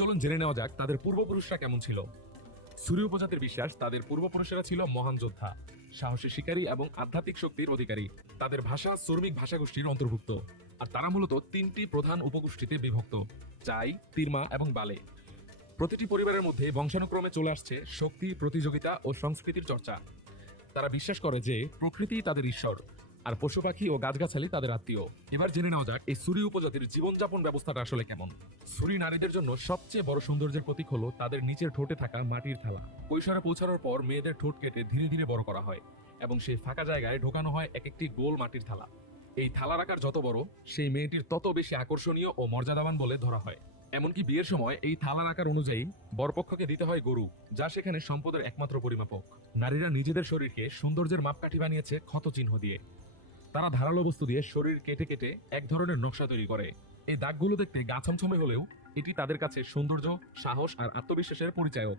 চলুন জেনে নেওয়া যাক তাদের পূর্বপুরুষরা কেমন ছিল। সুরি উপজাতির বিশ্বাস তাদের পূর্বপুরুষেরা ছিল মহান যোদ্ধা, সাহসী শিকারী এবং আধ্যাত্মিক শক্তির অধিকারী। তাদের ভাষা শ্রমিক ভাষাগোষ্ঠীর অন্তর্ভুক্ত, আর তারা মূলত তিনটি প্রধান উপগোষ্ঠীতে বিভক্ত: চাই, তিরমা এবং বালে। প্রতিটি পরিবারের মধ্যে বংশানুক্রমে চলে আসছে শক্তি, প্রতিযোগিতা ও সংস্কৃতির চর্চা। তারা বিশ্বাস করে যে প্রকৃতি তাদের ঈশ্বর, আর পশু পাখি ও গাছগাছালি তাদের আত্মীয়। এবার জেনে নেওয়া যাক এই সুরি উপজাতির জীবনযাপন ব্যবস্থাটা আসলে কেমন। সুরি নারীদের জন্য সবচেয়ে বড় সৌন্দর্যের প্রতীক হলো তাদের নিচের ঠোঁটে থাকা মাটির থালা। কৈশোরে পৌঁছানোর পর মেয়েদের ঠোঁট কেটে ধীরে ধীরে বড় করা হয় এবং সেই ফাঁকা জায়গায় ঢোকানো হয় এক একটি গোল মাটির থালা। এই থালার আকার যত বড়, সেই মেয়েটির তত বেশি আকর্ষণীয় ও মর্যাদাবান বলে ধরা হয়। এমনকি বিয়ের সময় এই থালার আকার অনুযায়ী বরপক্ষকে দিতে হয় গরু, যা সেখানে সম্পদের একমাত্র পরিমাপক। নারীরা নিজেদের শরীরকে সৌন্দর্যের মাপকাঠি বানিয়েছে ক্ষত চিহ্ন দিয়ে। তারা ধারালো বস্তু দিয়ে শরীর কেটে কেটে এক ধরনের নকশা তৈরি করে। এই দাগগুলো দেখতে গা ছমছমে হলেও এটি তাদের কাছে সৌন্দর্য, সাহস আর আত্মবিশ্বাসের পরিচায়ক।